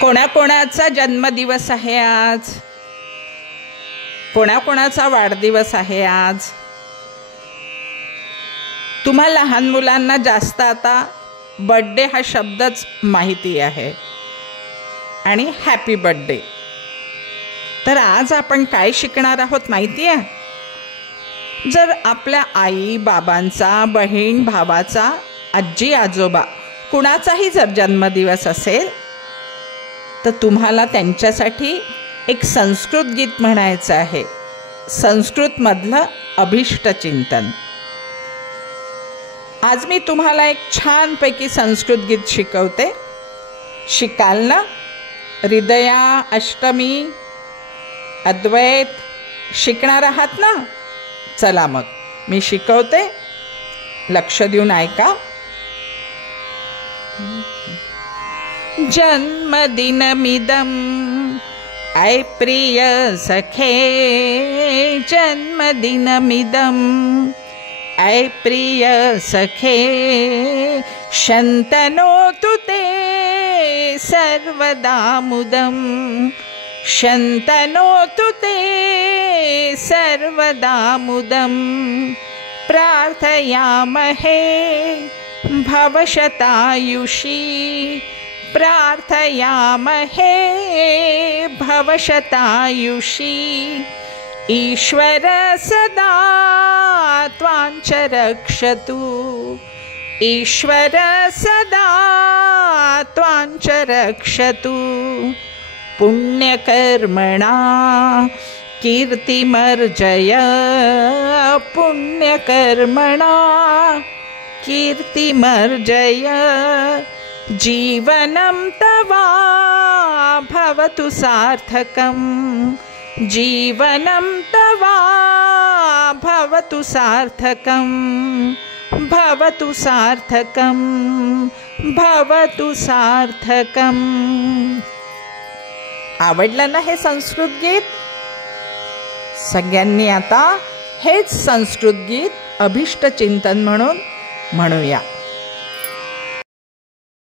कोणाकोणाचा जन्मदिवस आहे आज, कोणाकोणाचा वाढदिवस आहे आज. तुम्हा लहान मुलांना जास्त आता बर्थडे हा शब्दच माहिती आहे आणि हॅपी बर्थडे. तर आज आपण काय शिकणार आहोत माहिती आहे? जर आपल्या आई बाबांचा, बहीण भावाचा, आजी आजोबा कुणाचाही जर जन्मदिवस असेल तर तुम्हाला त्यांच्यासाठी एक संस्कृत गीत म्हणायचं आहे. संस्कृतमधलं अभिष्ट चिंतन. आज मी तुम्हाला एक छानपैकी संस्कृत गीत शिकवते. शिकाल ना? हृदया, अष्टमी, अद्वैत शिकणार आहात ना? चला मग मी शिकवते, लक्ष देऊन ऐका. जन्मदिनमिदं ऐ प्रिय सखे, जन्मदिनमिदं ऐ प्रिय सखे, शन्तनोतु ते सर्वदा मुदं, शन्तनोतु ते सर्वदा मुदं. प्रार्थयामहे भवशतायुषी, प्रार्थयामहे भवशतायुषी. ईश्वर सदा त्वाञ्च रक्षतु, ईश्वर सदा त्वाञ्च रक्षतु. पुण्यकर्मणा कीर्तिमर्जय, पुण्यकर्मणा कीर्तिमर्जय. जीवनं तवा भवतु सार्थकं, जीवनं तवा भवतु सार्थकं, भवतु सार्थकं, भवतु सार्थकं. आवडलं ना हे संस्कृत गीत? सगळ्यांनी आता हेच संस्कृत गीत अभिष्ट चिंतन म्हणून म्हणूया.